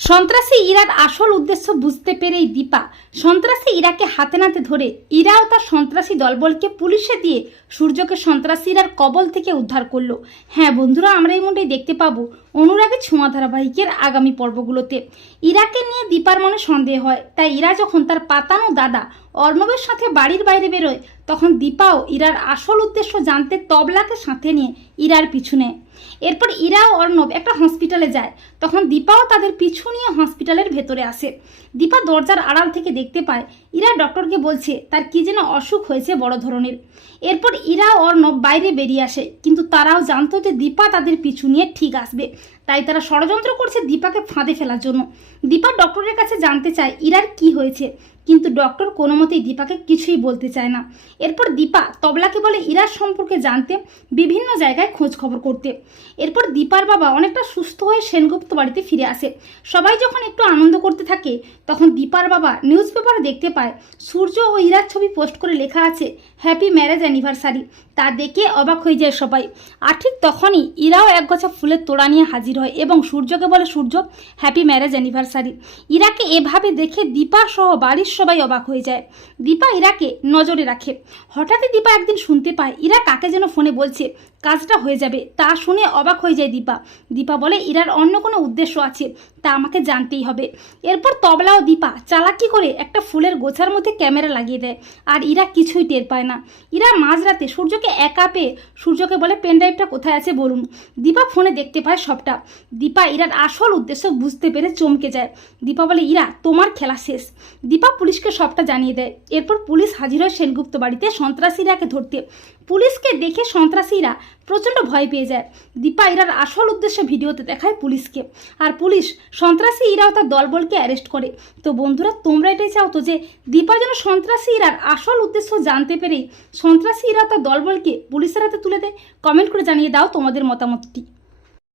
সন্ত্রাসী ইরার আসল উদ্দেশ্য বুঝতে পেরেই দীপা। সন্ত্রাসী ইরাকে হাতে নাতে ধরে ইরাও তার সন্ত্রাসী দলবলকে পুলিশে দিয়ে সূর্যকে সন্ত্রাসী ইরার কবল থেকে উদ্ধার করল। হ্যাঁ বন্ধুরা, আমরা এই মধ্যেই দেখতে পাবো অনুরাগের ছোঁয়া ধারাবাহিকের আগামী পর্বগুলোতে। ইরাকে নিয়ে দীপার মনে সন্দেহ হয়। তাই ইরা যখন তার পাতানো দাদা অর্ণবের সাথে বাড়ির বাইরে বেরোয় তখন দীপাও ইরার আসল উদ্দেশ্য জানতে তবলাকে সাথে নিয়ে ইরার পিছু নেয় এরপর ইরা ও অর্ণব একটা হসপিটালে যায়। তখন দীপাও তাদের পিছু নিয়ে হসপিটালের ভেতরে আসে। দীপা দরজার আড়াল থেকে দেখতে পায়, ইরা ডক্টরকে বলছে, তার কি যেন অসুখ হয়েছে বড় ধরনের। এরপর ইরা অর্ণব বাইরে বেরিয়ে আসে, কিন্তু তারাও জানতো যে দীপা তাদের পিছু নিয়ে ঠিক আসবে। তাই তারা ষড়যন্ত্র করছে দীপাকে ফাঁদে ফেলার জন্য। দীপা ডক্টরের কাছে জানতে চায়, ইরার কি হয়েছে? কিন্তু ডক্টর কোনো মতেই দীপাকে কিছুই বলতে চায় না। এরপর দীপা তবলাকে বলে ইরার সম্পর্কে জানতে বিভিন্ন জায়গায় খোঁজ খবর করতে। এরপর দীপার বাবা অনেকটা সুস্থ হয়ে সেনগুপ্ত বাড়িতে ফিরে আসে। সবাই যখন একটু আনন্দ করতে থাকে, তখন দীপার বাবা নিউজ পেপারে দেখতে পায়, সূর্য ও ইরার ছবি পোস্ট করে লেখা আছে হ্যাপি ম্যারেজ অ্যানিভার্সারি তা দেখে অবাক হয়ে যায় সবাই। আর ঠিক তখনই ইরাও এক গোছা ফুলের তোড়া নিয়ে হাজির হয় এবং সূর্যকে বলে, সূর্য হ্যাপি ম্যারেজ অ্যানিভার্সারি ইরাকে এভাবে দেখে দীপা সহ বাড়ির সবাই অবাক হয়ে যায়। দীপা ইরাকে নজরে রাখে। হঠাৎই দীপা একদিন শুনতে পায়, ইরা কাকে যেন ফোনে বলছে, কাজটা হয়ে যাবে, তা শুনে অবাক হয়ে যায় দীপা। দীপা বলে, ইরার অন্য কোনো উদ্দেশ্য আছে, তা আমাকে জানতেই হবে। এরপর তবলা ও দীপা চালাকি করে একটা ফুলের গোছার মধ্যে ক্যামেরা লাগিয়ে দেয়, আর ইরা কিছুই টের পায় না। ইরা মাঝরাতে সূর্যকে একা পেয়ে, সূর্যকে বলে পেনড্রাইভটা কোথায় আছে বলুন। দীপা ফোনে দেখতে পায় সবটা। দীপা ইরার আসল উদ্দেশ্য বুঝতে পেরে চমকে যায়। দীপা বলে, ইরা, তোমার খেলা শেষ। দীপা পুলিশকে সবটা জানিয়ে দেয়। এরপর পুলিশ হাজির হয় সেনগুপ্ত বাড়িতে সন্ত্রাসীরাকে ধরতে। পুলিশকে দেখে সন্ত্রাসীরা প্রচণ্ড ভয় পেয়ে যায়। দীপা ইরার আসল উদ্দেশ্য ভিডিওতে দেখায় পুলিশকে। আর পুলিশ, সন্ত্রাসী ইরাও তার দলবলকে অ্যারেস্ট করে। তো বন্ধুরা, তোমরা এটাই চাও তো যে, দীপা যেন সন্ত্রাসী ইরার আসল উদ্দেশ্য জানতে পেরেই সন্ত্রাসী ইরা তার দলবলকে পুলিশের হাতে তুলে দেয়? কমেন্ট করে জানিয়ে দাও তোমাদের মতামতটি।